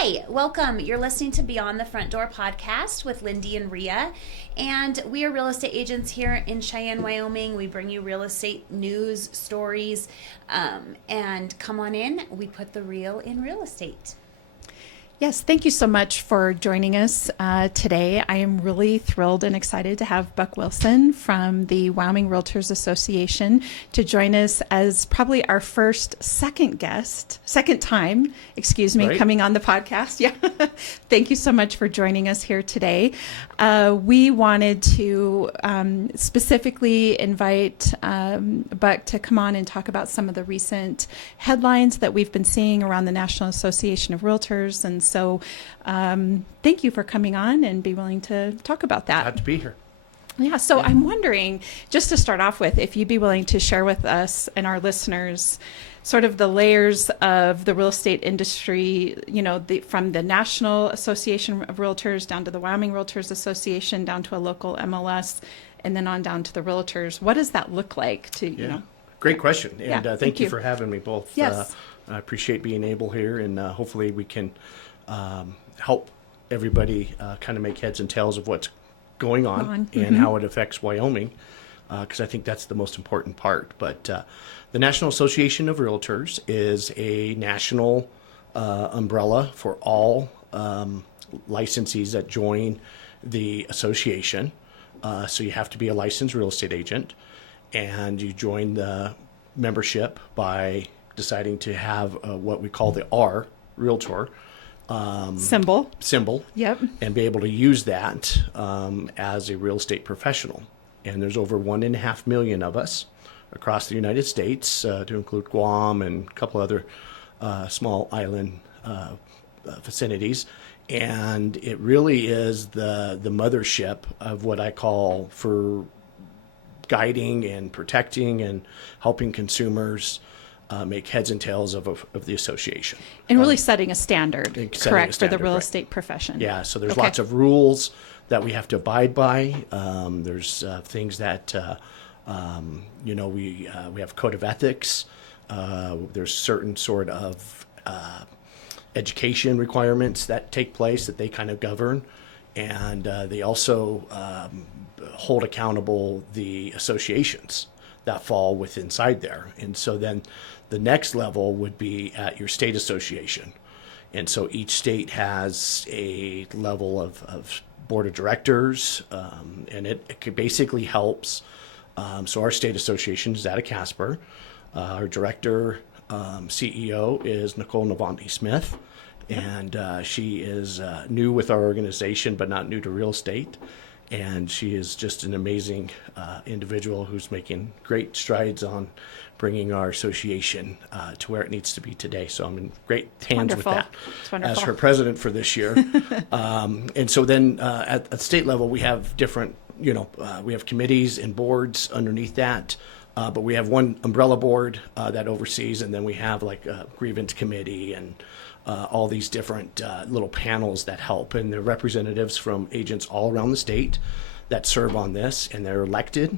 Hi, welcome. You're listening to Beyond the Front Door podcast with Lindy and Rhea, and we are real estate agents here in Cheyenne, Wyoming. We bring you real estate news, stories, and come on in. We put the real in real estate. Yes, thank you so much for joining us today. I am really thrilled and excited to have Buck Wilson from the Wyoming Realtors Association to join us as probably our second time, Right. coming on the podcast. Yeah, thank you so much for joining us here today. We wanted to specifically invite Buck to come on and talk about some of the recent headlines that we've been seeing around the National Association of Realtors. And so thank you for coming on and be willing to talk about that. Glad to be here. Yeah, so I'm wondering, just to start off with, if you'd be willing to share with us and our listeners sort of the layers of the real estate industry, from the National Association of Realtors down to the Wyoming Realtors Association, down to a local MLS, and then on down to the realtors. What does that look like to, Great question. And thank you you for having me both. Yes. I appreciate being able here, and hopefully we can help everybody kind of make heads and tails of what's going on and how it affects Wyoming, because I think that's the most important part. But the National Association of Realtors is a national umbrella for all licensees that join the association. So you have to be a licensed real estate agent, and you join the membership by deciding to have what we call the R Realtor symbol. Yep. And be able to use that as a real estate professional. And there's over 1.5 million of us across the United States, to include Guam and a couple other small island vicinities. And it really is the mothership of what I call for guiding and protecting and helping consumers make heads and tails of the association. And really setting a standard, correct, for the real right. estate profession. Yeah, so there's lots of rules that we have to abide by. There's things that, we have code of ethics. There's certain sort of education requirements that take place that they kind of govern. And they also hold accountable the associations that fall inside there. And so then the next level would be at your state association. And so each state has a level of board of directors, and it basically helps. So our state association is out of Casper. Our director, CEO is Nicole Navanti Smith, and she is new with our organization, but not new to real estate. And she is just an amazing individual who's making great strides on bringing our association to where it needs to be today. So I'm in great hands with that as her president for this year. And so then at the state level, we have different, we have committees and boards underneath that. But we have one umbrella board that oversees, and then we have like a grievance committee and all these different little panels that help. And they're representatives from agents all around the state that serve on this, and they're elected.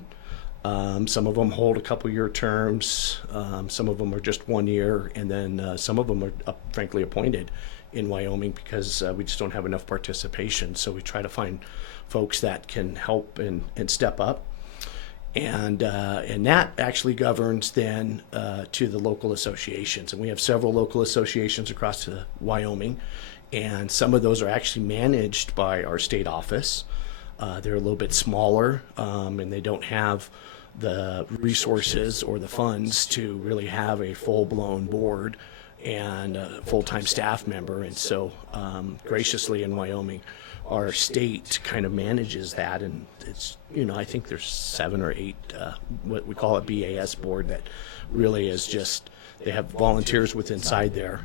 Some of them hold a couple-year terms. Some of them are just 1 year, and then some of them are frankly appointed in Wyoming because we just don't have enough participation. So we try to find folks that can help and step up. And that actually governs then to the local associations. And we have several local associations across Wyoming, and some of those are actually managed by our state office. They're a little bit smaller, and they don't have the resources or the funds to really have a full-blown board and a full-time staff member. And so graciously in Wyoming, our state kind of manages that, and it's, I think there's 7 or 8, what we call a BAS board that really is just, they have volunteers inside there,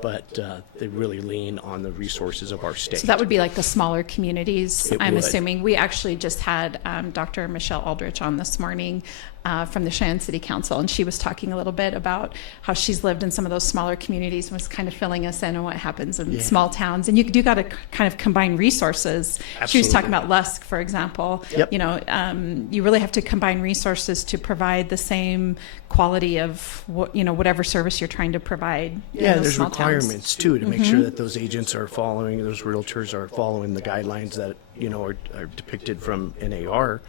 but they really lean on the resources of our state. So that would be like the smaller communities, It I'm would. assuming. We actually just had Dr. Michelle Aldrich on this morning from the Cheyenne City Council, and she was talking a little bit about how she's lived in some of those smaller communities and was kind of filling us in on what happens in small towns. And you do got to kind of combine resources. Absolutely. She was talking about Lusk, for example. Yep. You really have to combine resources to provide the same quality of whatever service you're trying to provide. Yeah, in those there's small requirements towns. too to make sure that those agents are following, those realtors are following the guidelines that are depicted from NAR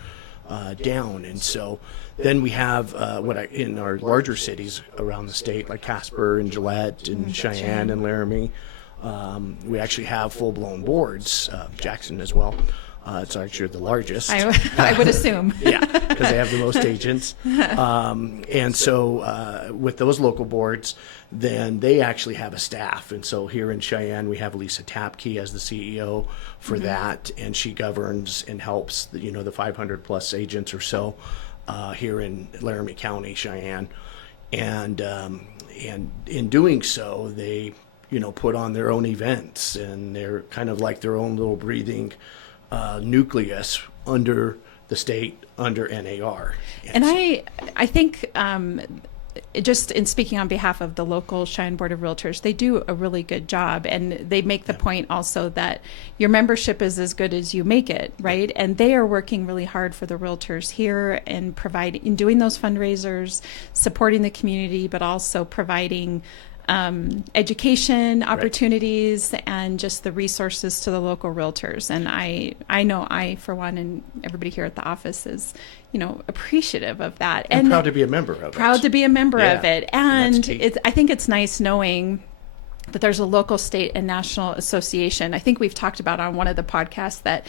down. And so then we have in our larger cities around the state, like Casper and Gillette and Cheyenne and Laramie, we actually have full-blown boards. Jackson as well. It's actually the largest. I would assume. Yeah, because they have the most agents. And so with those local boards, then they actually have a staff. And so here in Cheyenne, we have Lisa Tapke as the CEO for that, and she governs and helps the 500 plus agents or so here in Laramie County, Cheyenne. And in doing so, they put on their own events, and they're kind of like their own little breathing nucleus under the state, under NAR. And I think just in speaking on behalf of the local Cheyenne Board of Realtors, they do a really good job, and they make the point also that your membership is as good as you make it, right? And they are working really hard for the realtors here and in doing those fundraisers, supporting the community, but also providing education opportunities and just the resources to the local realtors. And I know I, for one, and everybody here at the office is, appreciative of that. And proud to be a member of it. Proud to be a member of it. And that's I think it's nice knowing that there's a local, state, and national association. I think we've talked about on one of the podcasts that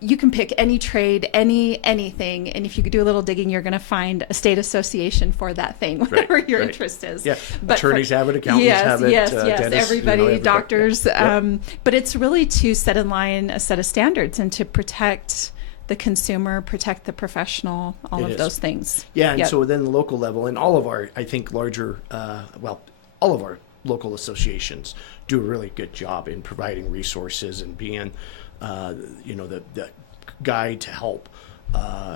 you can pick any trade, anything, and if you could do a little digging, you're going to find a state association for that thing, whatever your interest is. Yeah, but attorneys have it, accountants have it, yes, dentists, everybody, doctors. Yep. But it's really to set in line a set of standards and to protect the consumer, protect the professional, all of those things. Yeah, and so then the local level, and all of our, I think, larger, all of our local associations do a really good job in providing resources and being the guide to help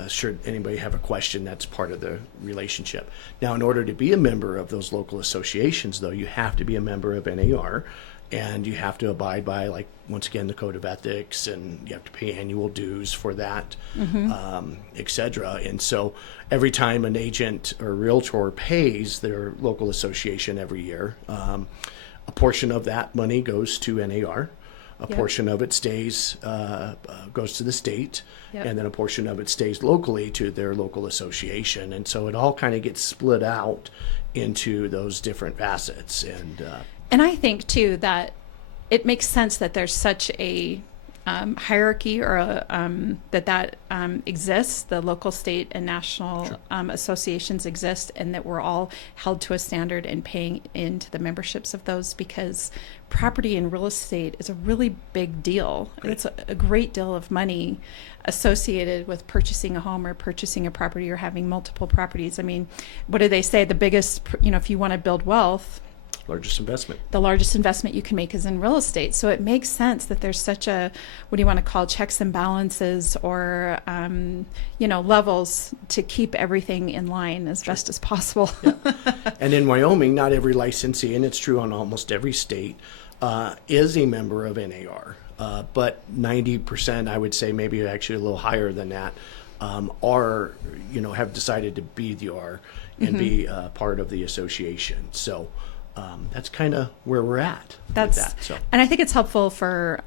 should anybody have a question. That's part of the relationship. Now, in order to be a member of those local associations, though, you have to be a member of NAR, and you have to abide by, like, once again, the code of ethics, and you have to pay annual dues for that, et cetera. And so every time an agent or realtor pays their local association every year, a portion of that money goes to NAR. A portion of it stays, goes to the state, and then a portion of it stays locally to their local association. And so it all kind of gets split out into those different facets. And I think, too, that it makes sense that there's such a hierarchy or that exists. The local, state, and national associations exist, and that we're all held to a standard and paying into the memberships of those, because property and real estate is a really big deal. Great. It's a great deal of money associated with purchasing a home or purchasing a property or having multiple properties. I mean, what do they say? The biggest, if you want to build wealth, the largest investment you can make is in real estate. So it makes sense that there's such a, what do you want to call, checks and balances, or levels to keep everything in line as best as possible. And in Wyoming, not every licensee, and it's true on almost every state, is a member of NAR. But 90%, I would say, maybe actually a little higher than that, have decided to be the R and be part of the association. So that's kind of where we're at. And I think it's helpful for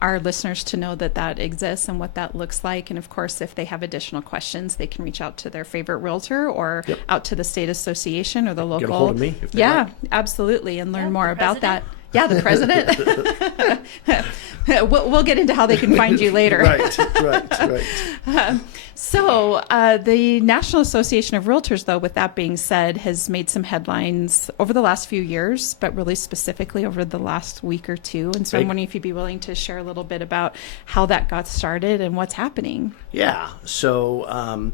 our listeners to know that exists and what that looks like. And of course, if they have additional questions, they can reach out to their favorite realtor or out to the state association or the local. Get a hold of me if they like. Absolutely, and learn more about that. Yeah, the president. We'll get into how they can find you later. Right. So the National Association of Realtors, though, with that being said, has made some headlines over the last few years, but really specifically over the last week or two. And so I'm wondering if you'd be willing to share a little bit about how that got started and what's happening. Yeah. So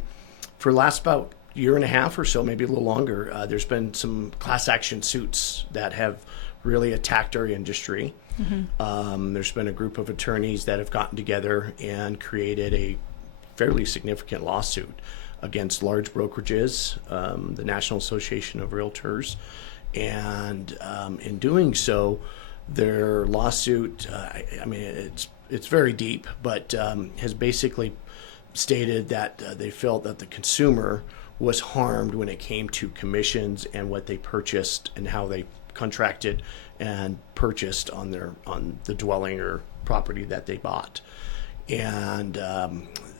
for the last about year and a half or so, maybe a little longer, there's been some class action suits that have really attacked our industry. There's been a group of attorneys that have gotten together and created a fairly significant lawsuit against large brokerages, the National Association of Realtors. And in doing so, their lawsuit, it's very deep, but has basically stated that they felt that the consumer was harmed when it came to commissions and what they purchased and how they contracted and purchased on the dwelling or property that they bought. And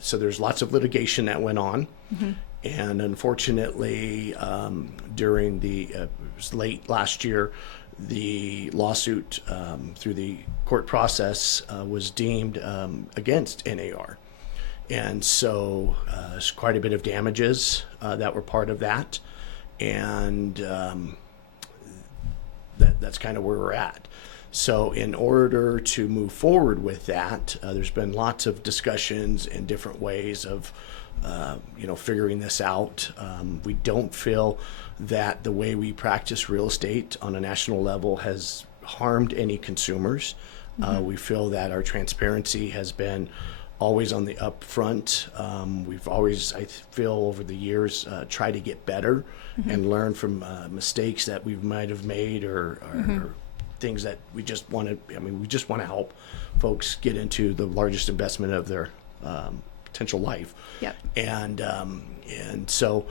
so there's lots of litigation that went on. Mm-hmm. And unfortunately, during it was late last year, the lawsuit through the court process was deemed against NAR. And so there's quite a bit of damages that were part of that. And that's kind of where we're at. So in order to move forward with that, there's been lots of discussions and different ways of figuring this out. We don't feel that the way we practice real estate on a national level has harmed any consumers. Mm-hmm. We feel that our transparency has been always on the upfront. We've always, I feel, over the years, tried to get better mm-hmm. and learn from mistakes that we might have made or mm-hmm. things that we just want to. We just want to help folks get into the largest investment of their potential life. Yep. And so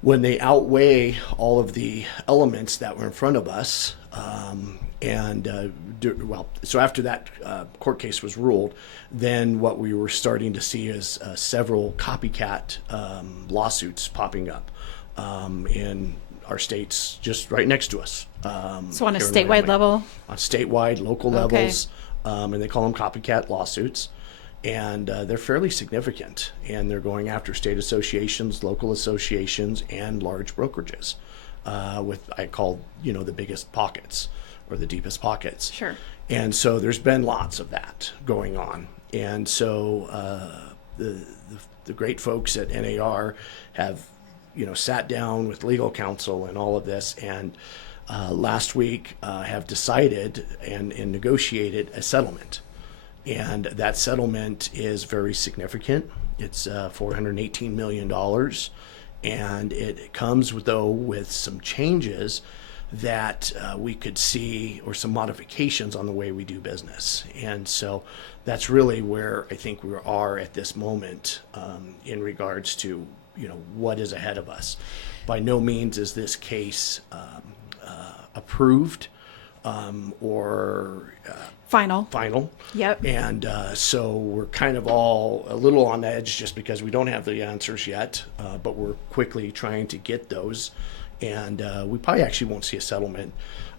when they outweigh all of the elements that were in front of us, so after that court case was ruled, then what we were starting to see is several copycat lawsuits popping up in our states just right next to us. So on a statewide level? On statewide, local levels, and they call them copycat lawsuits. And they're fairly significant, and they're going after state associations, local associations, and large brokerages with, I call, the biggest pockets or the deepest pockets. Sure. And so there's been lots of that going on. And so the great folks at NAR have, sat down with legal counsel and all of this, and last week have decided and negotiated a settlement. And that settlement is very significant. It's $418 million. And it comes, with some changes that we could see, or some modifications on the way we do business. And so that's really where I think we are at this moment in regards to, what is ahead of us. By no means is this case approved or final. Yep. And so we're kind of all a little on edge just because we don't have the answers yet, but we're quickly trying to get those. And we probably actually won't see a settlement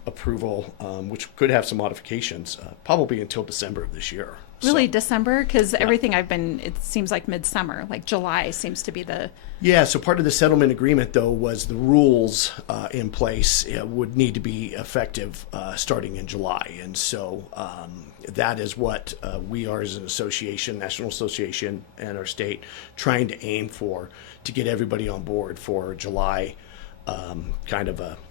approval, which could have some modifications, probably until December of this year. Really, December? Because everything it seems like midsummer, like July seems to be the... Yeah, so part of the settlement agreement, though, was the rules in place would need to be effective starting in July. And so that is what we are as an association, National Association, and our state trying to aim for, to get everybody on board for July.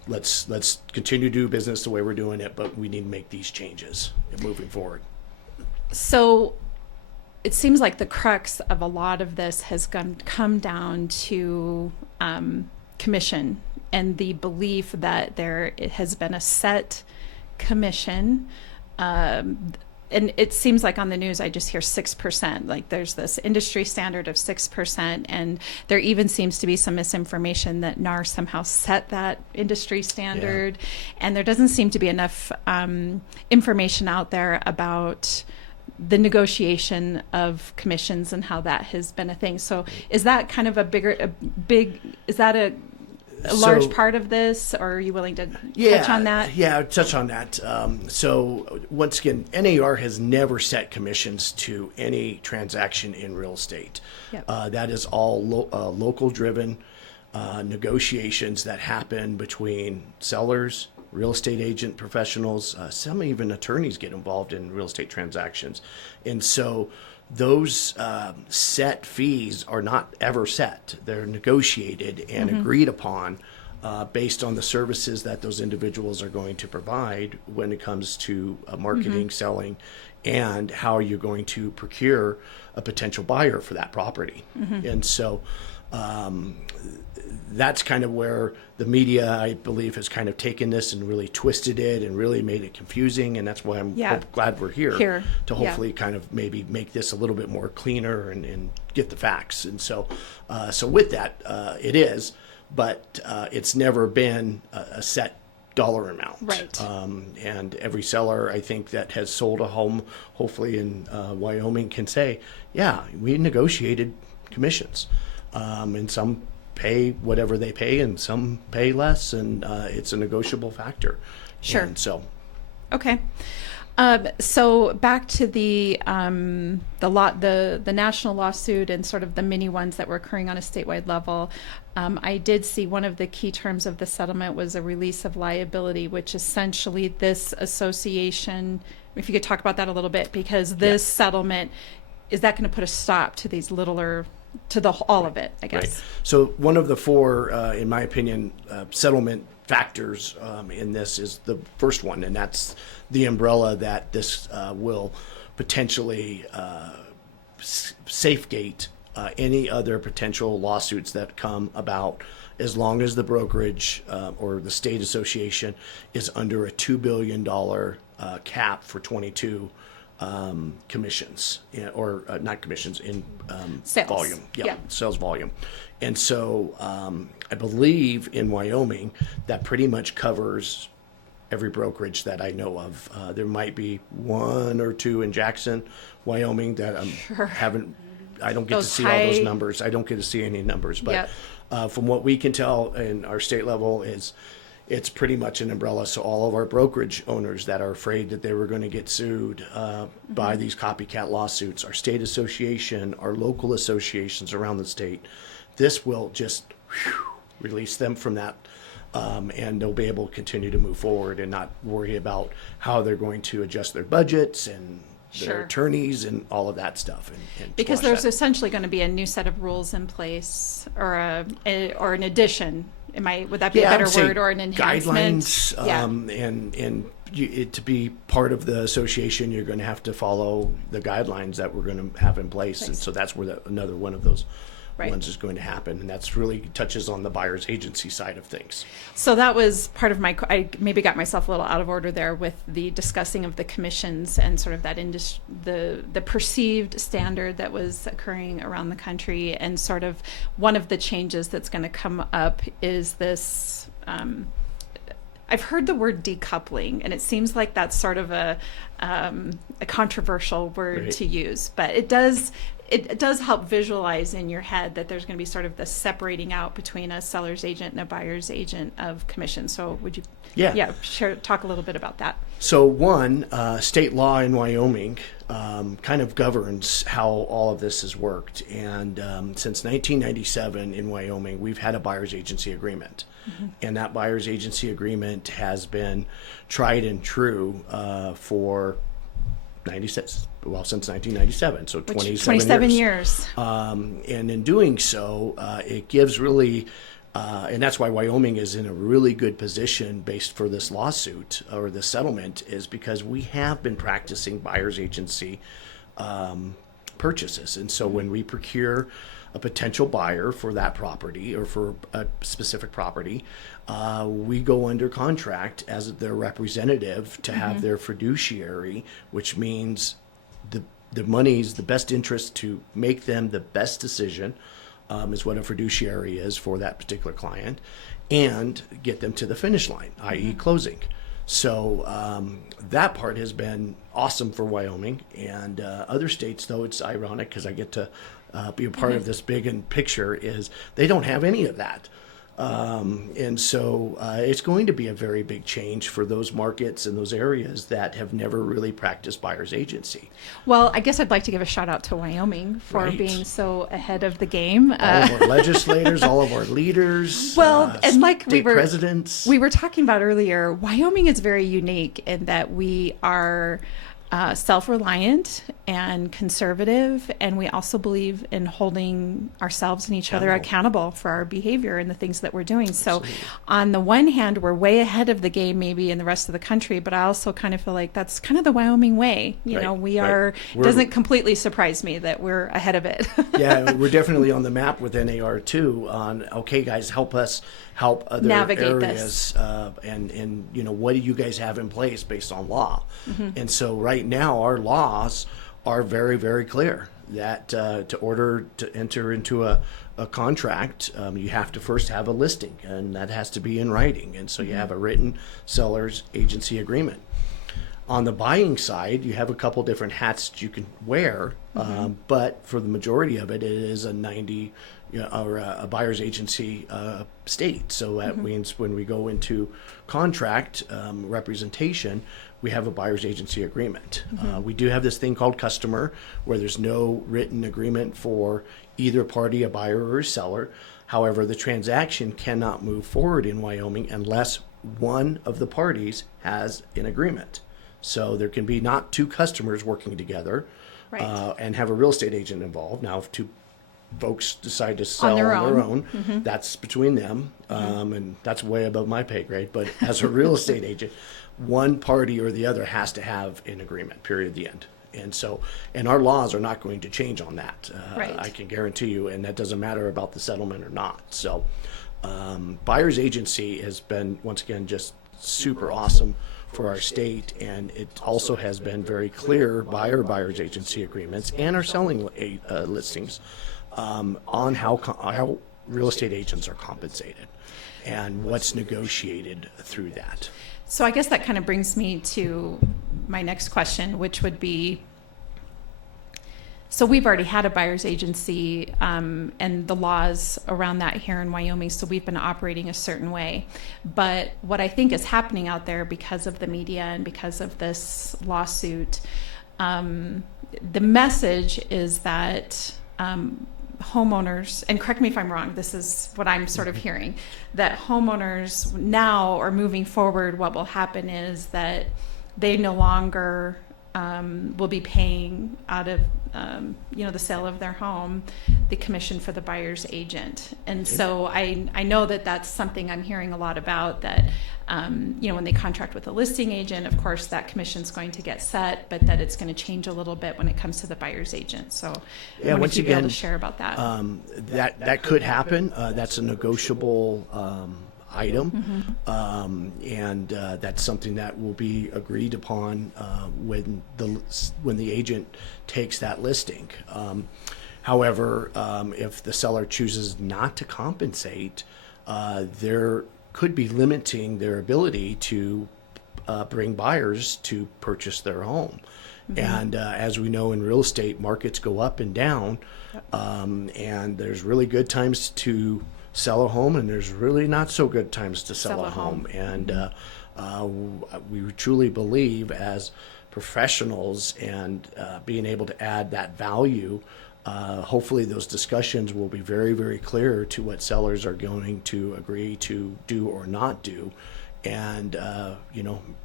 Let's continue to do business the way we're doing it, but we need to make these changes moving forward. So it seems like the crux of a lot of this has come down to commission and the belief that it has been a set commission. And it seems like on the news, I just hear 6%. Like there's this industry standard of 6%. And there even seems to be some misinformation that NAR somehow set that industry standard. Yeah. And there doesn't seem to be enough information out there about the negotiation of commissions and how that has been a thing. So is that kind of is that a large part of this, or are you willing to touch on that? Yeah, touch on that. So once again, NAR has never set commissions to any transaction in real estate. Yep. That is all local driven negotiations that happen between sellers, real estate agent professionals, some even attorneys get involved in real estate transactions. And so those set fees are not ever set. They're negotiated and agreed upon based on the services that those individuals are going to provide when it comes to marketing, selling, and how you're going to procure a potential buyer for that property. And so That's kind of where the media, I believe, has kind of taken this and really twisted it and really made it confusing. And that's why I'm glad we're here to hopefully kind of maybe make this a little bit more cleaner and get the facts. And so with that, it is, but it's never been a set dollar amount. Right. And every seller, I think, that has sold a home, hopefully in Wyoming, can say, yeah, we negotiated commissions. And some pay whatever they pay and some pay less, and it's a negotiable factor. Sure. And so. Okay. So back to the national lawsuit and sort of the mini ones that were occurring on a statewide level. I did see one of the key terms of the settlement was a release of liability, which essentially this association, if you could talk about that a little bit, because this settlement, is that going to put a stop to these littler, to all of it, I guess? Right. So one of the four, in my opinion, settlement factors in this is the first one, and that's the umbrella that this will potentially safegate any other potential lawsuits that come about, as long as the brokerage or the state association is under a $2 billion cap for 22 commissions, or not commissions, in sales volume. Sales volume. And so I believe in Wyoming that pretty much covers every brokerage that I know of. There might be one or two in Jackson, Wyoming, that I don't get to see all those numbers. I don't get to see any numbers, but from what we can tell in our state level it's pretty much an umbrella. So all of our brokerage owners that are afraid that they were going to get sued by these copycat lawsuits, our state association, our local associations around the state, this will just release them from that. And they'll be able to continue to move forward and not worry about how they're going to adjust their budgets and their attorneys and all of that stuff. And because there's essentially going to be a new set of rules in place, or an addition. Would that be a better word, or an enhancement? Guidelines, and to be part of the association, you're going to have to follow the guidelines that we're going to have in place. And so that's where another one of those ones is going to happen, and that's really touches on the buyer's agency side of things. So that was part of I maybe got myself a little out of order there with the discussing of the commissions and sort of that the perceived standard that was occurring around the country, and sort of one of the changes that's going to come up is this. I've heard the word decoupling, and it seems like that's sort of a controversial word to use, but it does help visualize in your head that there's going to be sort of the separating out between a seller's agent and a buyer's agent of commission. So would you talk a little bit about that? So one, state law in Wyoming kind of governs how all of this has worked. And since 1997 in Wyoming, we've had a buyer's agency agreement. Mm-hmm. And that buyer's agency agreement has been tried and true for since 1997, so 27 years. And in doing so, it gives really, and that's why Wyoming is in a really good position based for this lawsuit or this settlement, is because we have been practicing buyer's agency purchases. And so when we procure a potential buyer for that property or for a specific property, we go under contract as their representative to have their fiduciary, which means the money's the best interest to make them the best decision, is what a fiduciary is for that particular client, and get them to the finish line, i.e. closing. So that part has been awesome for Wyoming, and other states, though it's ironic because I get to be a part of this big picture, is they don't have any of that. And so it's going to be a very big change for those markets and those areas that have never really practiced buyer's agency. Well, I guess I'd like to give a shout out to Wyoming for being so ahead of the game. All of our legislators, all of our leaders, and like presidents. We were talking about earlier, Wyoming is very unique in that we are self-reliant and conservative, and we also believe in holding ourselves and each other accountable for our behavior and the things that we're doing. Absolutely. So on the one hand, we're way ahead of the game maybe in the rest of the country, but I also kind of feel like that's kind of the Wyoming way. You know, we are, doesn't completely surprise me that we're ahead of it. Yeah, we're definitely on the map with NAR too on, okay, guys, help us help other Navigate areas, and you know, what do you guys have in place based on law? And so right now our laws are very, very clear that to order to enter into a contract, you have to first have a listing, and that has to be in writing, and so you have a written seller's agency agreement. On the buying side, you have a couple different hats that you can wear, but for the majority of it, it is a 90, or a buyer's agency state. So that means when we go into contract representation, we have a buyer's agency agreement. We do have this thing called customer, where there's no written agreement for either party, a buyer or a seller. However, the transaction cannot move forward in Wyoming unless one of the parties has an agreement. So there can be not two customers working together and have a real estate agent involved. Now, if two folks decide to sell on their own, that's between them, and that's way above my pay grade. But as a real estate agent, one party or the other has to have an agreement, period, the end. And so, and our laws are not going to change on that. I can guarantee you, and that doesn't matter about the settlement or not. So buyer's agency has been, once again, just super awesome for our state, and it also has been very clear by our buyer's agency agreements and our selling listings on how real estate agents are compensated and what's negotiated through that. So I guess that kind of brings me to my next question, which would be, so we've already had a buyer's agency and the laws around that here in Wyoming, so we've been operating a certain way. But what I think is happening out there because of the media and because of this lawsuit, the message is that homeowners, and correct me if I'm wrong, this is what I'm sort of hearing, that homeowners now or moving forward, what will happen is that they no longer will be paying out of the sale of their home the commission for the buyer's agent. And so I know that that's something I'm hearing a lot about, that when they contract with a listing agent, of course that commission's going to get set, but that it's going to change a little bit when it comes to the buyer's agent. So I wonder if you'd be able to share about that. That could happen. That's a negotiable item, and that's something that will be agreed upon when the agent takes that listing. However, if the seller chooses not to compensate, there could be limiting their ability to bring buyers to purchase their home. And as we know, in real estate, markets go up and down, and there's really good times to sell a home, and there's really not so good times to sell a home. And we truly believe, as professionals and being able to add that value, hopefully those discussions will be very, very clear to what sellers are going to agree to do or not do, and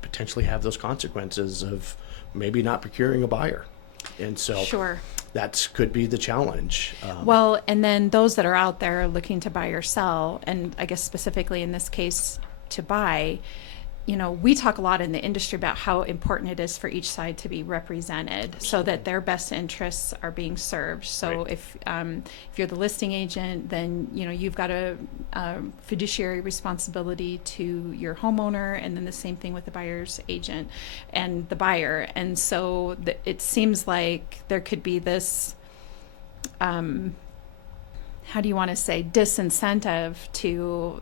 potentially have those consequences of maybe not procuring a buyer. And so that could be the challenge. Well, and then those that are out there looking to buy or sell, and I guess specifically in this case to buy, we talk a lot in the industry about how important it is for each side to be represented so that their best interests are being served. So if you're the listing agent, then you've got a fiduciary responsibility to your homeowner, and then the same thing with the buyer's agent and the buyer. And so it seems like there could be this how do you want to say, disincentive to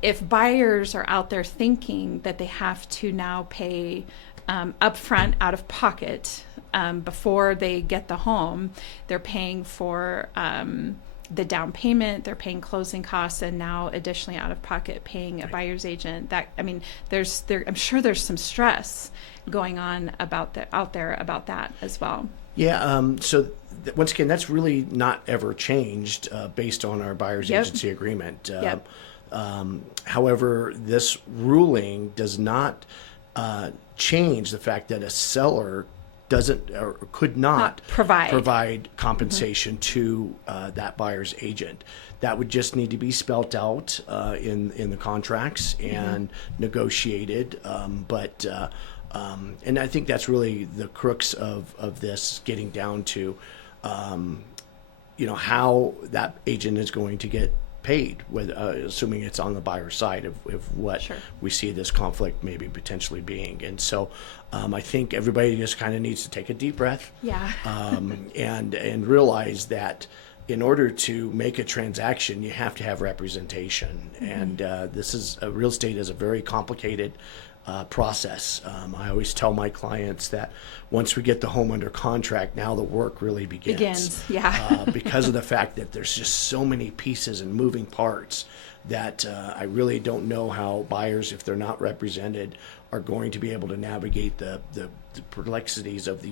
if buyers are out there thinking that they have to now pay upfront out of pocket before they get the home. They're paying for the down payment, they're paying closing costs, and now additionally out of pocket paying a buyer's agent. I'm sure there's some stress going on out there about that as well. Yeah. Once again, that's really not ever changed based on our buyer's agency agreement. However, this ruling does not change the fact that a seller doesn't or could not provide compensation to that buyer's agent. That would just need to be spelt out in the contracts and negotiated. And I think that's really the crux of this, getting down to, how that agent is going to get paid, with assuming it's on the buyer side of what we see this conflict maybe potentially being. And so I think everybody just kind of needs to take a deep breath, and realize that in order to make a transaction, you have to have representation. And real estate is a very complicated process. I always tell my clients that once we get the home under contract, now the work really begins. Because of the fact that there's just so many pieces and moving parts that I really don't know how buyers, if they're not represented, are going to be able to navigate the perplexities of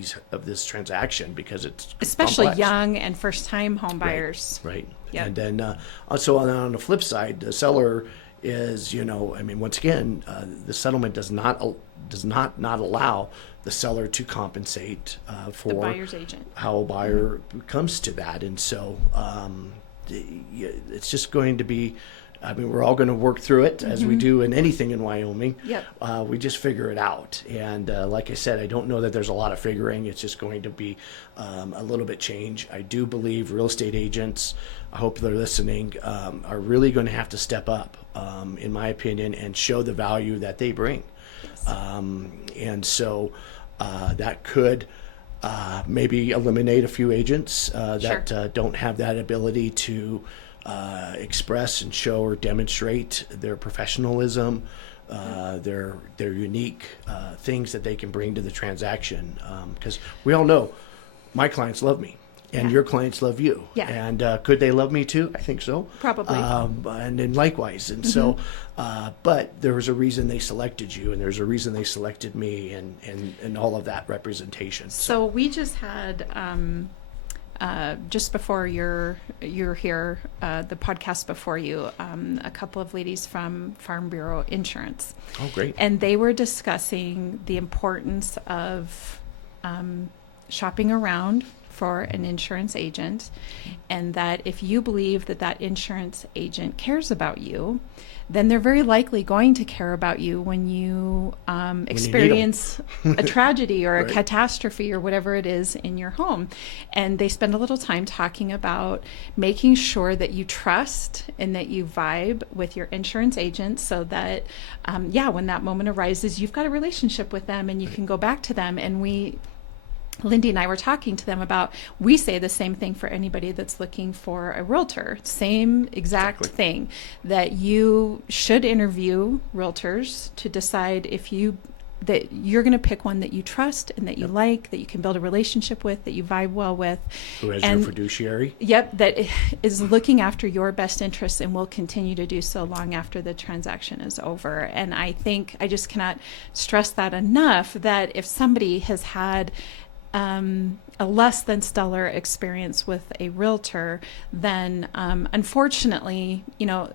this transaction, because it's especially complex. Young and first-time home buyers. Right. Yep. And then also on the flip side, the seller is, once again, the settlement does not allow the seller to compensate for the buyer's agent, how a buyer comes to that. And so it's just going to be, we're all going to work through it as we do in anything in Wyoming. We just figure it out. And like I said, I don't know that there's a lot of figuring. It's just going to be a little bit change. I do believe real estate agents, I hope they're listening, are really going to have to step up, in my opinion, and show the value that they bring. And so that could maybe eliminate a few agents that don't have that ability to express and show or demonstrate their professionalism, their unique things that they can bring to the transaction. Because we all know my clients love me, and your clients love you. And could they love me too? I think so. Probably. And then likewise. And so, but there was a reason they selected you, and there's a reason they selected me, and all of that representation. So we just had, just before you're here, the podcast before you, a couple of ladies from Farm Bureau Insurance. Oh, great. And they were discussing the importance of shopping around for an insurance agent, and that if you believe that insurance agent cares about you, then they're very likely going to care about you when you experience a tragedy or a catastrophe or whatever it is in your home. And they spend a little time talking about making sure that you trust and that you vibe with your insurance agent, so that, when that moment arises, you've got a relationship with them and you can go back to them. And Lindy and I were talking to them about, we say the same thing for anybody that's looking for a realtor. Same exact thing, that you should interview realtors to decide that you're going to pick one that you trust and that you like, that you can build a relationship with, that you vibe well with. Who has your fiduciary? That is looking after your best interests and will continue to do so long after the transaction is over. And I think I just cannot stress that enough, that if somebody has had a less than stellar experience with a realtor, then unfortunately,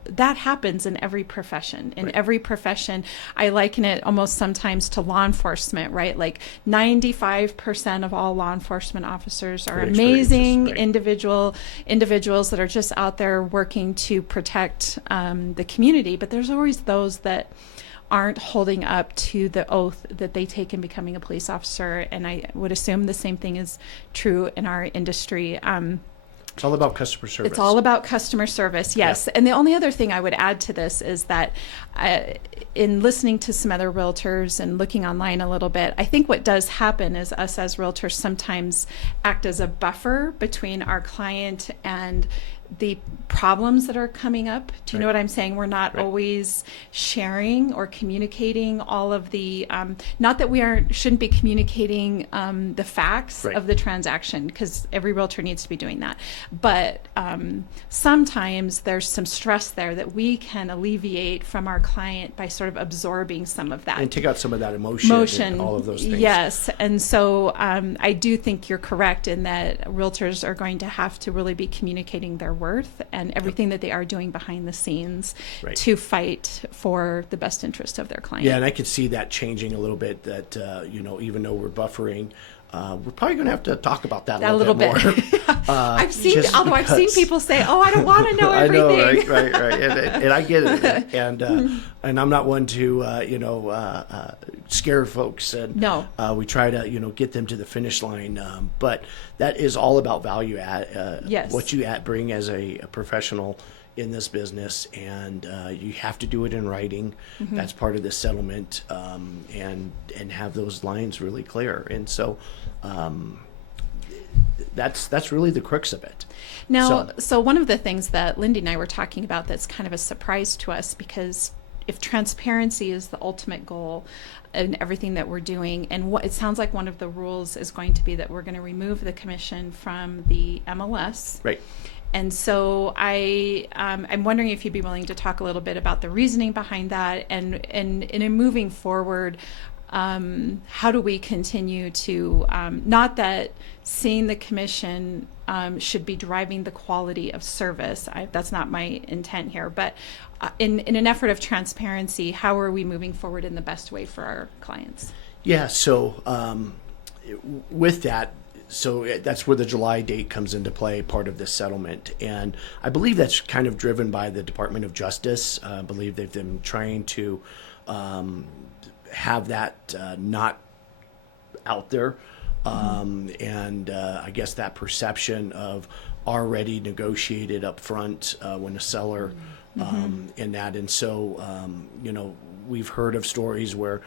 that happens in every profession. In every profession, I liken it almost sometimes to law enforcement, right? Like 95% of all law enforcement officers are amazing individuals that are just out there working to protect the community. But there's always those that aren't holding up to the oath that they take in becoming a police officer. And I would assume the same thing is true in our industry. It's all about customer service. It's all about customer service, yes. And the only other thing I would add to this is that in listening to some other realtors and looking online a little bit, I think what does happen is us as realtors sometimes act as a buffer between our client and the problems that are coming up. Do you know what I'm saying? We're not always sharing or communicating all of the, not that we shouldn't be communicating the facts of the transaction, because every realtor needs to be doing that. But sometimes there's some stress there that we can alleviate from our client by sort of absorbing some of that. And take out some of that emotion and all of those things. Yes. And so I do think you're correct in that realtors are going to have to really be communicating their worth and everything that they are doing behind the scenes to fight for the best interest of their client. Yeah, and I could see that changing a little bit, that, even though we're buffering, we're probably going to have to talk about that a a little little bit bit. more. I've seen people say, "Oh, I don't want to know I everything." know, right, and I get it, and I'm not one to scare folks, and No. we try to get them to the finish line, but that is all about value add. Yes. What you bring as a professional in this business, and you have to do it in writing. That's part of the settlement, and have those lines really clear, and so. That's really the crux of it. Now, so one of the things that Lindy and I were talking about that's kind of a surprise to us, because if transparency is the ultimate goal in everything that we're doing, and what it sounds like one of the rules is going to be that we're going to remove the commission from the MLS. Right. And so I'm wondering if you'd be willing to talk a little bit about the reasoning behind that, and in moving forward, how do we continue to, not that seeing the commission should be driving the quality of service. That's not my intent here, but in an effort of transparency, how are we moving forward in the best way for our clients? Yeah, so with that, so that's where the July date comes into play, part of this settlement. And I believe that's kind of driven by the Department of Justice. I believe they've been trying to have that not out there. And I guess that perception of already negotiated up front when a seller in that. And so, we've heard of stories where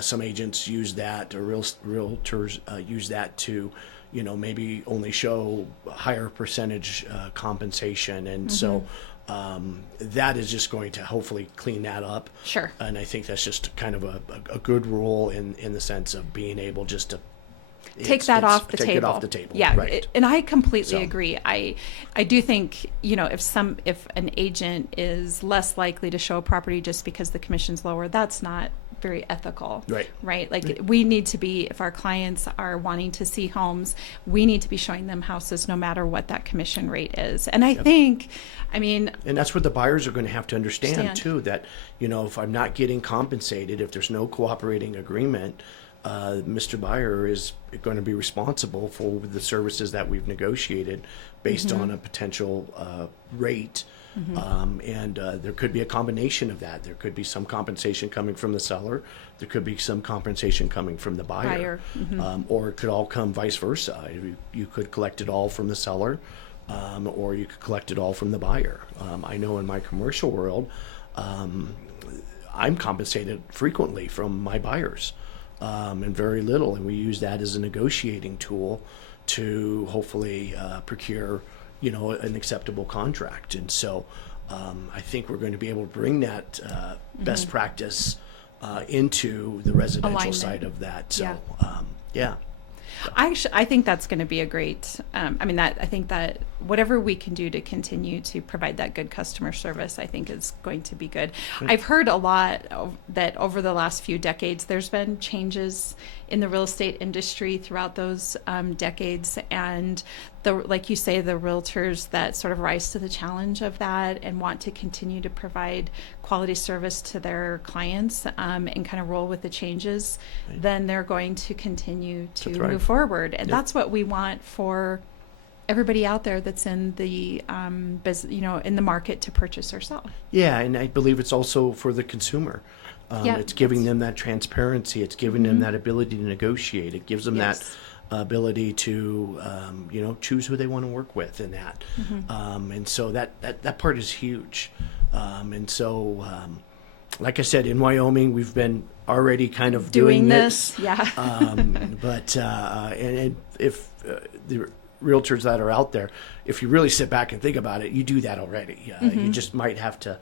some agents use that, or realtors use that to, maybe only show a higher percentage compensation. And so that is just going to hopefully clean that up. Sure. And I think that's just kind of a good rule in the sense of being able just to take it off the table. Yeah, right. And I completely agree. I do think, if an agent is less likely to show a property just because the commission's lower, that's not very ethical. Right. Like we need to be, if our clients are wanting to see homes, we need to be showing them houses no matter what that commission rate is. And I think, and that's what the buyers are going to have to understand too, that, if I'm not getting compensated, if there's no cooperating agreement, Mr. Buyer is going to be responsible for the services that we've negotiated based on a potential rate. And there could be a combination of that. There could be some compensation coming from the seller. There could be some compensation coming from the buyer. Or it could all come vice versa. You could collect it all from the seller, or you could collect it all from the buyer. I know in my commercial world, I'm compensated frequently from my buyers. And very little, and we use that as a negotiating tool to hopefully procure, an acceptable contract. And so I think we're going to be able to bring that best practice into the residential side of that. So, yeah. I think that's going to be a great. I think that whatever we can do to continue to provide that good customer service, I think is going to be good. I've heard a lot that over the last few decades, there's been changes in the real estate industry throughout those decades, and like you say, the realtors that sort of rise to the challenge of that and want to continue to provide quality service to their clients and kind of roll with the changes, then they're going to continue to move forward. And that's what we want for everybody out there that's in the in the market to purchase or sell. Yeah, and I believe it's also for the consumer. It's giving them that transparency. It's giving them that ability to negotiate. It gives them that ability to choose who they want to work with in that. And so that part is huge. And so like I said, in Wyoming, we've been already kind of doing this. But and if the realtors that are out there, if you really sit back and think about it, you do that already. You just might have to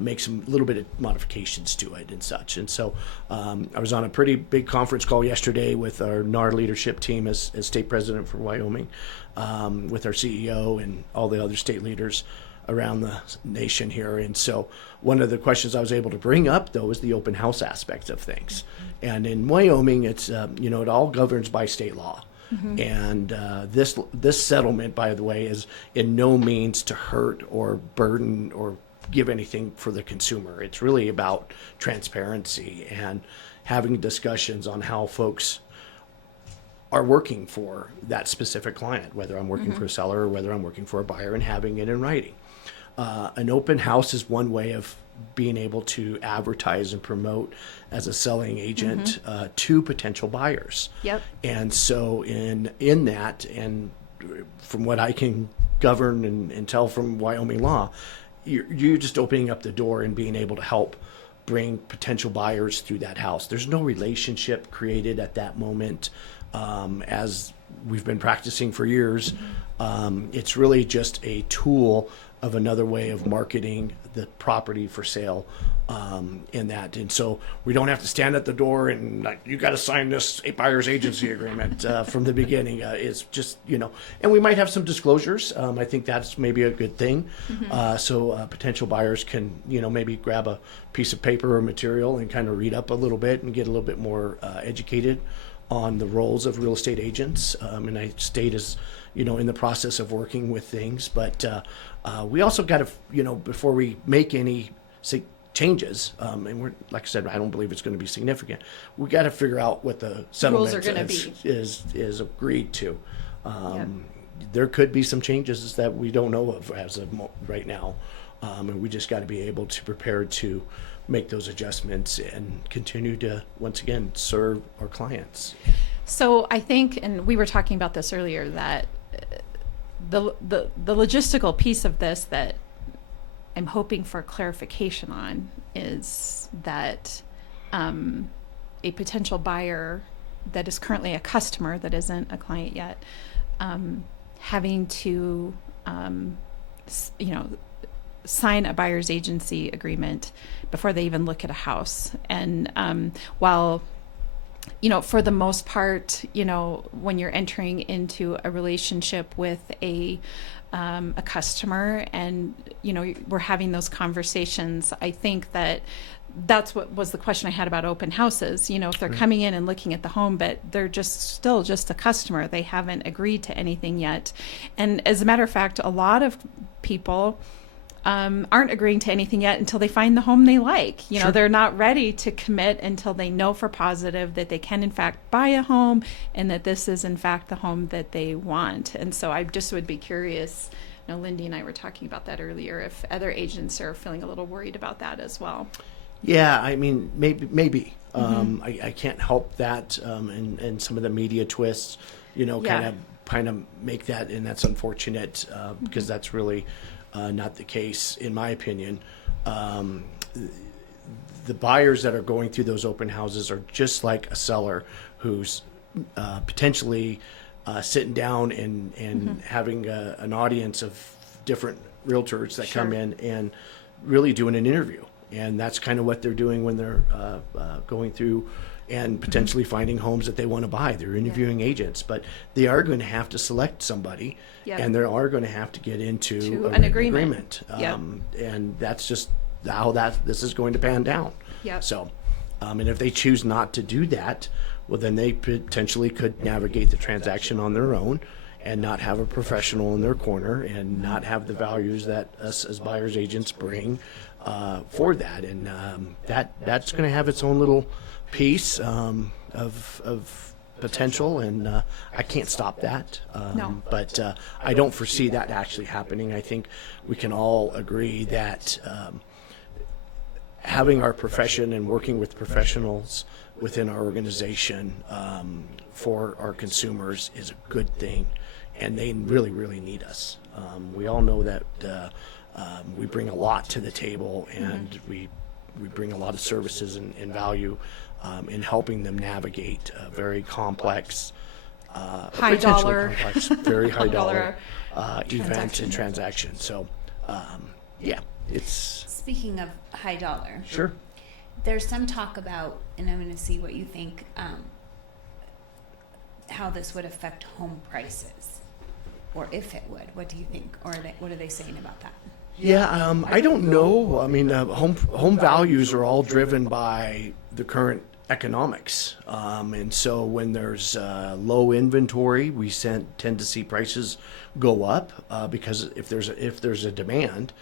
make some little bit of modifications to it and such. And so I was on a pretty big conference call yesterday with our NAR leadership team as state president for Wyoming, with our CEO and all the other state leaders around the nation here. And so one of the questions I was able to bring up, though, is the open house aspect of things. And in Wyoming, it's it all governs by state law. And this settlement, by the way, is in no means to hurt or burden or give anything for the consumer. It's really about transparency and having discussions on how folks are working for that specific client, whether I'm working for a seller or whether I'm working for a buyer, and having it in writing. An open house is one way of being able to advertise and promote as a selling agent to potential buyers. Yep. And so in that, and from what I can govern and tell from Wyoming law, you're just opening up the door and being able to help bring potential buyers through that house. There's no relationship created at that moment, as we've been practicing for years. It's really just a tool of another way of marketing the property for sale, in that. And so we don't have to stand at the door and like, you got to sign this buyer's agency agreement from the beginning. It's just, and we might have some disclosures. I think that's maybe a good thing. So potential buyers can, maybe grab a piece of paper or material and kind of read up a little bit and get a little bit more educated on the roles of real estate agents. And I state as, in the process of working with things, but we also got to, before we make any changes, and we're, like I said, I don't believe it's going to be significant. We got to figure out what the settlement Rules are gonna be. is agreed to. There could be some changes that we don't know of as of right now, and we just got to be able to prepare to make those adjustments and continue to, once again, serve our clients. So I think, and we were talking about this earlier, that the logistical piece of this that I'm hoping for clarification on is that a potential buyer that is currently a customer that isn't a client yet, having to, sign a buyer's agency agreement before they even look at a house. And while for the most part, when you're entering into a relationship with a customer and, we're having those conversations, I think that's what was the question I had about open houses. If they're coming in and looking at the home, but they're still just a customer, they haven't agreed to anything yet. And as a matter of fact, a lot of people aren't agreeing to anything yet until they find the home they like. Sure. They're not ready to commit until they know for positive that they can in fact buy a home and that this is in fact the home that they want. And so I just would be curious, Lindy and I were talking about that earlier, if other agents are feeling a little worried about that as well. Yeah, I mean, maybe. I can't help that, and some of the media twists, kind of make that, and that's unfortunate, because that's really not the case, in my opinion. The buyers that are going through those open houses are just like a seller who's potentially sitting down and having an audience of different realtors that come in and really doing an interview. And that's kind of what they're doing when they're going through and potentially finding homes that they want to buy. They're interviewing agents, but they are going to have to select somebody, and they are going to have to get into an agreement. And that's just how this is going to pan down. So, and if they choose not to do that, well, then they potentially could navigate the transaction on their own and not have a professional in their corner and not have the values that us as buyers agents bring for that. And that's going to have its own little piece of potential, and I can't stop that. No. But I don't foresee that actually happening. I think we can all agree that having our profession and working with professionals within our organization for our consumers is a good thing, and they really, really need us. We all know that we bring a lot to the table, and we bring a lot of services and value in helping them navigate a very complex, High dollar. very high dollar transaction. event and transaction. So, it's Speaking of high dollar, sure. there's some talk about, and I'm going to see what you think, how this would affect home prices, or if it would. What do you think, or what are they saying about that? Yeah, I don't know. I mean, home values are all driven by the current economics, and so when there's low inventory, we tend to see prices go up because if there's a demand,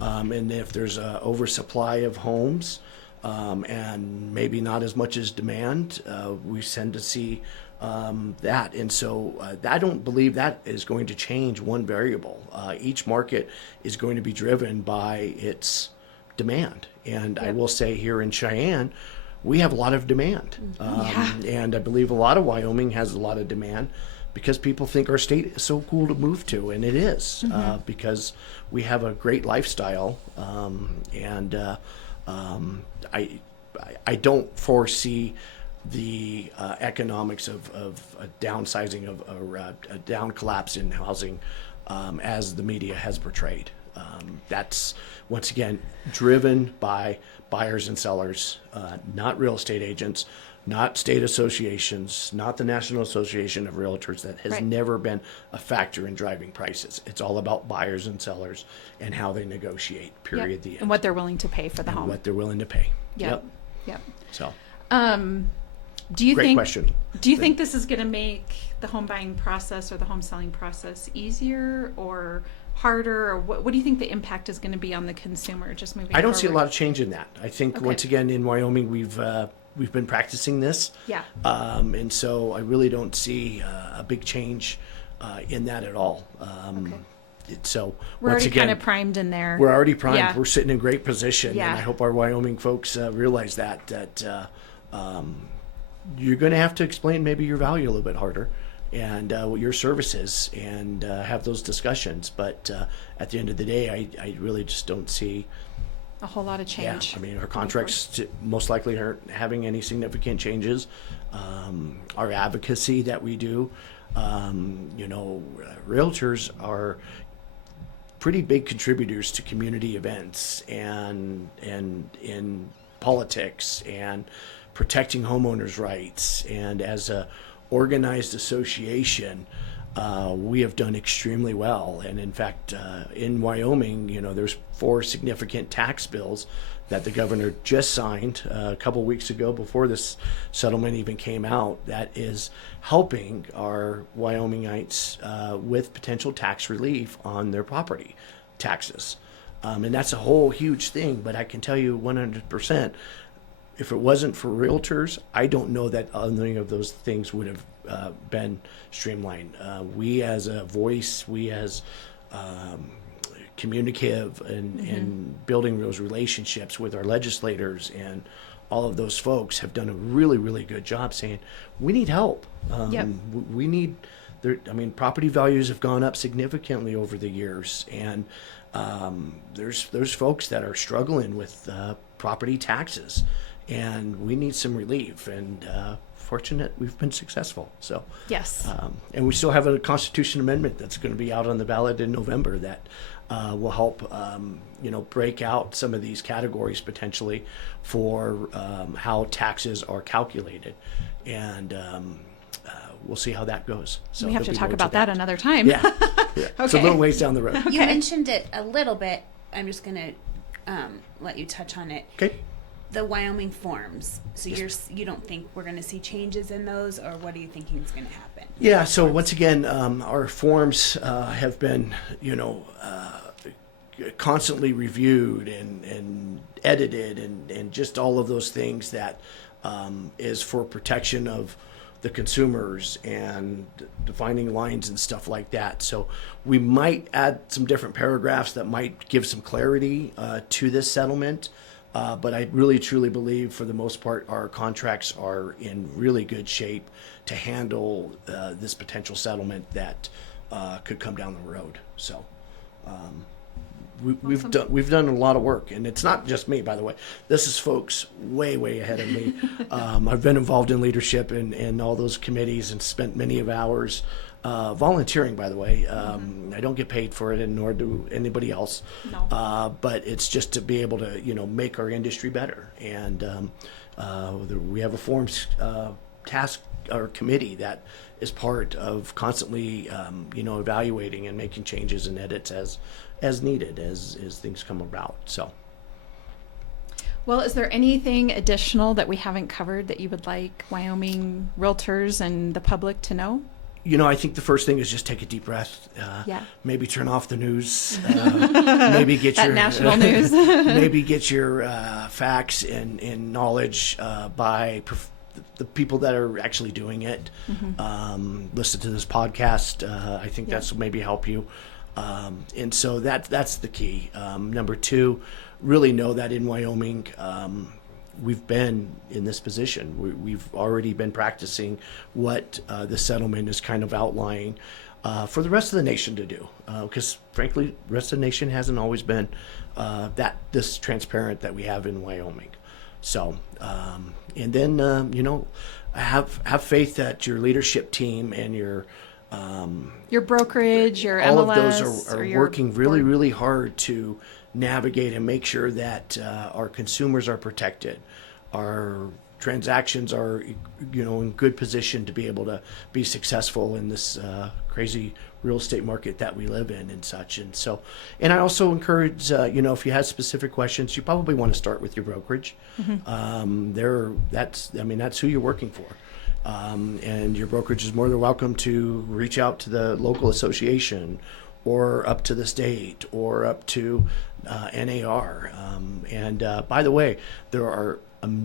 and if there's a oversupply of homes, and maybe not as much as demand, we tend to see that. And so I don't believe that is going to change one variable. Each market is going to be driven by its demand. And I will say here in Cheyenne, we have a lot of demand. And I believe a lot of Wyoming has a lot of demand because people think our state is so cool to move to. And it is, because we have a great lifestyle. I don't foresee the economics of a downsizing of a down collapse in housing as the media has portrayed. That's once again driven by buyers and sellers, not real estate agents, not state associations, not the National Association of Realtors. That has never been a factor in driving prices. It's all about buyers and sellers and how they negotiate, period, the end. And what they're willing to pay for the home. What they're willing to pay. Yep. So, do you great question. Do you think this is going to make the home buying process or the home selling process easier or harder? Or what do you think the impact is going to be on the consumer just moving I don't see a forward? lot of change in that. I think once again in Wyoming we've been practicing this. Yeah. And so I really don't see a big change in that at all. So We're once already again, kind of primed in there. we're already primed. Yeah. We're sitting in great position, Yeah. and I hope our Wyoming folks realize that you're going to have to explain maybe your value a little bit harder and what your service is, and have those discussions. But at the end of the day, I really just don't see a whole lot of change. Yeah, I mean, our contracts most likely aren't having any significant changes. Our advocacy that we do, realtors are pretty big contributors to community events and in politics and protecting homeowners' rights. And as a organized association, we have done extremely well. And in fact, in Wyoming, there's 4 significant tax bills that the governor just signed a couple weeks ago before this settlement even came out that is helping our Wyomingites with potential tax relief on their property taxes. And that's a whole huge thing, but I can tell you 100%, if it wasn't for realtors, I don't know that any of those things would have been streamlined. We as a voice, we as communicative and building those relationships with our legislators and all of those folks have done a really, really good job saying, we need help. We need, property values have gone up significantly over the years. And there's folks that are struggling with property taxes, and we need some relief. And fortunate we've been successful. So Yes. And we still have a Constitution amendment that's going to be out on the ballot in November that will help break out some of these categories potentially for how taxes are calculated. And we'll see how that goes. So we have to there'll be talk more about that another time. Yeah. It's a Okay. little ways down the road. You mentioned it a little bit. I'm just going to let you touch on it. Okay. The Wyoming Forms. So you don't think we're going to see changes in those, or what are you thinking is going to happen? Yeah, so once again, our forms have been, constantly reviewed and edited and just all of those things that is for protection of the consumers and defining lines and stuff like that. So we might add some different paragraphs that might give some clarity to this settlement. But I really truly believe for the most part our contracts are in really good shape to handle this potential settlement that could come down the road. So we've done a lot of work, and it's not just me, by the way. This is folks way ahead of me. I've been involved in leadership in all those committees and spent many of hours volunteering, by the way. I don't get paid for it, and nor do anybody else. No. But it's just to be able to, make our industry better. And we have a forms task or committee that is part of constantly, evaluating and making changes and edits as needed as things come about. So. Well, is there anything additional that we haven't covered that you would like Wyoming realtors and the public to know? I think the first thing is just take a deep breath. Maybe turn off the news. Maybe get that your national news. maybe get your facts and knowledge by the people that are actually doing it. Listen to this podcast. I think that's maybe help you. And so that's the key. Number two, really know that in Wyoming, we've been in this position. We've already been practicing what the settlement is kind of outlining for the rest of the nation to do. Because frankly, the rest of the nation hasn't always been this transparent that we have in Wyoming. So, and then, have faith that your leadership team and your brokerage, your all MLS, of those are working really, really hard to navigate and make sure that our consumers are protected, our transactions are, in good position to be able to be successful in this crazy real estate market that we live in and such. And so, and I also encourage, if you have specific questions, you probably want to start with your brokerage. That's who you're working for. And your brokerage is more than welcome to reach out to the local association or up to the state or up to NAR. And by the way, there are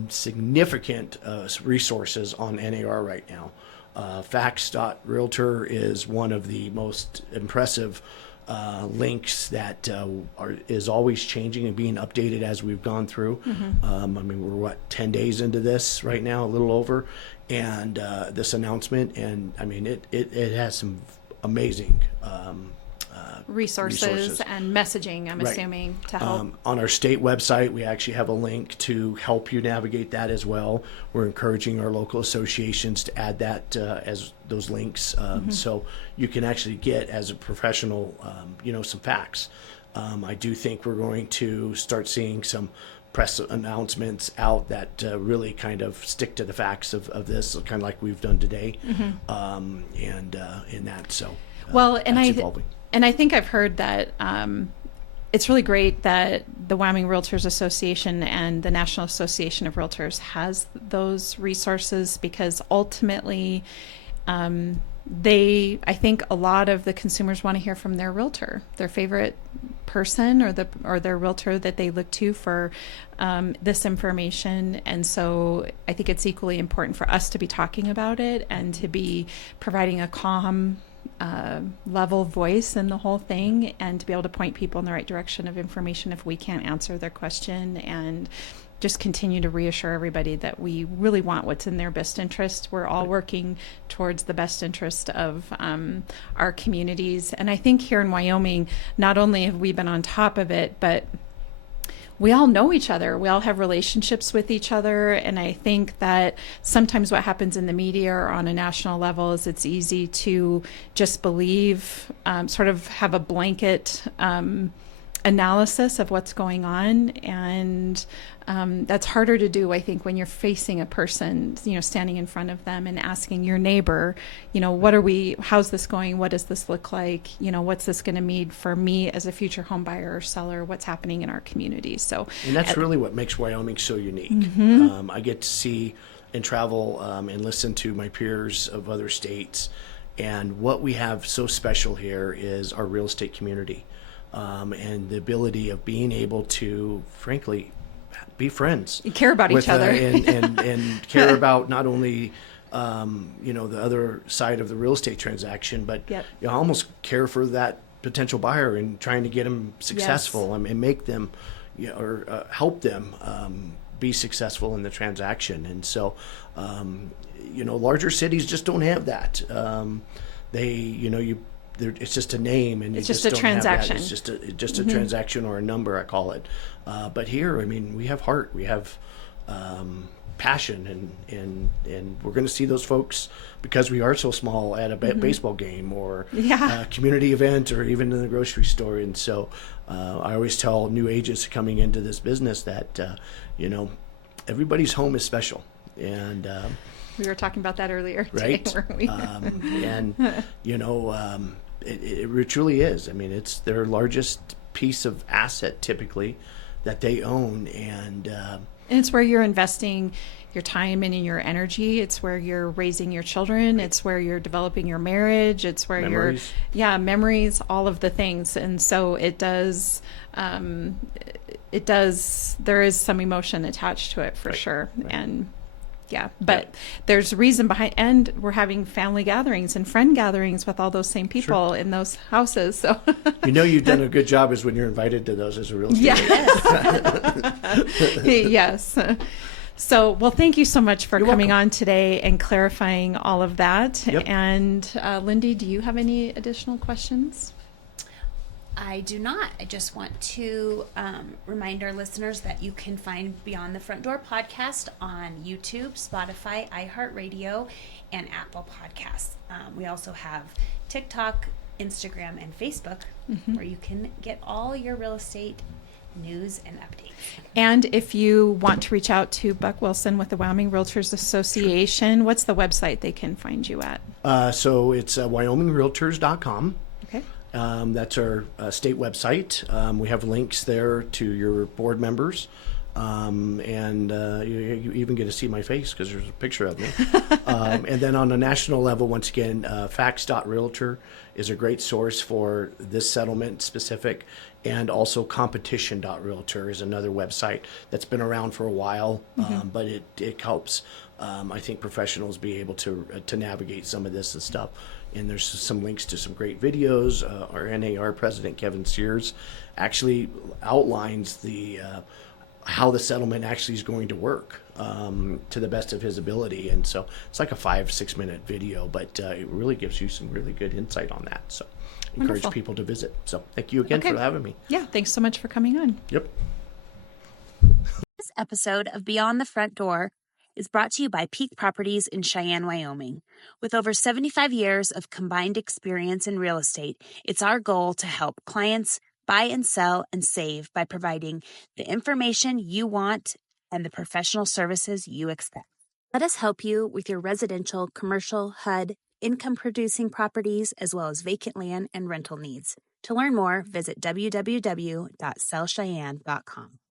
significant resources on NAR right now. Facts.realtor is one of the most impressive links that is always changing and being updated as we've gone through. We're 10 days into this right now, a little over, and this announcement, and it has some amazing resources and messaging, I'm assuming, to help. On our state website, we actually have a link to help you navigate that as well. We're encouraging our local associations to add that as those links, so you can actually get, as a professional, some facts. I do think we're going to start seeing some press announcements out that really kind of stick to the facts of this, kind of like we've done today, and in that. So, evolving. And I think I've heard that it's really great that the Wyoming Realtors Association and the National Association of Realtors has those resources, because ultimately I think a lot of the consumers want to hear from their realtor, their favorite person or their realtor that they look to for this information. And so I think it's equally important for us to be talking about it and to be providing a calm level voice in the whole thing, and to be able to point people in the right direction of information if we can't answer their question, and just continue to reassure everybody that we really want what's in their best interest. We're all working towards the best interest of our communities. And I think here in Wyoming, not only have we been on top of it, but we all know each other. We all have relationships with each other. And I think that sometimes what happens in the media or on a national level is it's easy to just believe, sort of have a blanket analysis of what's going on. And that's harder to do, I think, when you're facing a person, standing in front of them and asking your neighbor, how's this going? What does this look like? What's this going to mean for me as a future home buyer or seller? What's happening in our community? So, and that's really what makes Wyoming so unique. I get to see and travel and listen to my peers of other states. And what we have so special here is our real estate community. And the ability of being able to, frankly, be friends. You care about each other. And care about not only, the other side of the real estate transaction, but you almost care for that potential buyer and trying to get them successful and make them, or help them be successful in the transaction. And so, larger cities just don't have that. It's just a name, and it's you just a transaction. It's just a transaction or a number, I call it. But here, we have heart, we have passion, and we're going to see those folks because we are so small at a baseball game or a community event or even in the grocery store. And so I always tell new agents coming into this business that everybody's home is special, and we were talking about that earlier today, right? weren't we? It truly is. It's their largest piece of asset typically that they own, and it's where you're investing your time and your energy. It's where you're raising your children. It's where you're developing your marriage. It's where memories. Memories, all of the things. And so it does, there is some emotion attached to it for sure. Right. And Yeah, but there's reason behind, and we're having family gatherings and friend gatherings with all those same people in those houses. So You've done a good job is when you're invited to those as a real estate agent. Yes. So, well, thank you so much for coming on today and clarifying all of that. Yep. And Lindy, do you have any additional questions? I do not. I just want to remind our listeners that you can find Beyond the Front Door podcast on YouTube, Spotify, iHeartRadio, and Apple Podcasts. We also have TikTok, Instagram, and Facebook, where you can get all your real estate news and updates. And if you want to reach out to Buck Wilson with the Wyoming Realtors Association, what's the website they can find you at? So it's WyomingRealtors.com. Okay. That's our state website. We have links there to your board members. And you even get to see my face because there's a picture of me. And then on a national level, once again, facts.realtor is a great source for this settlement specific. And also competition.realtor is another website that's been around for a while, but it helps, I think, professionals be able to navigate some of this and stuff. And there's some links to some great videos. Our NAR president, Kevin Sears, actually outlines the how the settlement actually is going to work to the best of his ability. And so it's like a 5-6 minute video, but it really gives you some really good insight on that. So encourage Wonderful. people to visit. So thank you again for having me. Yeah, thanks so much for coming on. Yep. This episode of Beyond the Front Door is brought to you by Peak Properties in Cheyenne, Wyoming. With over 75 years of combined experience in real estate, it's our goal to help clients buy and sell and save by providing the information you want and the professional services you expect. Let us help you with your residential, commercial, HUD, income-producing properties, as well as vacant land and rental needs. To learn more, visit www.sellcheyenne.com.